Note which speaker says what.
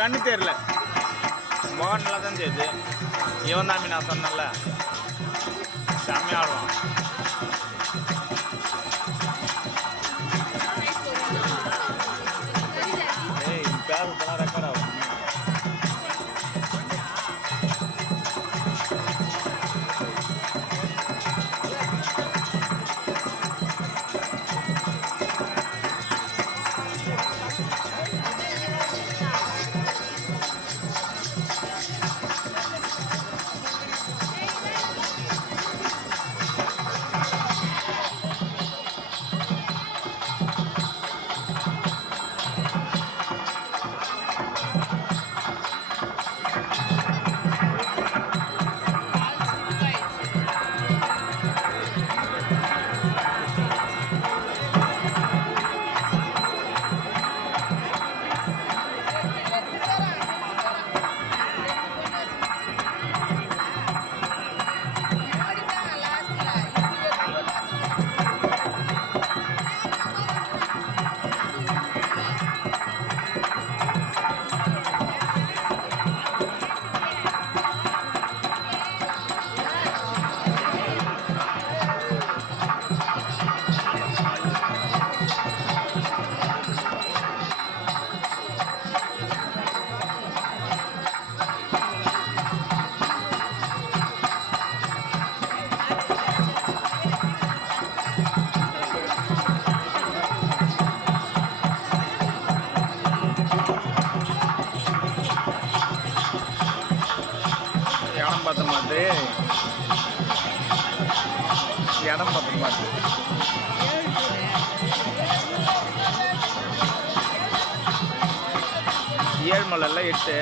Speaker 1: கண்ணு தெரியல. முகம் நல்லா தான் தெரியுது இவன் தான் நான் சொன்னல செம்மையாடுவான் ஏழ்மலையில் எட்டு.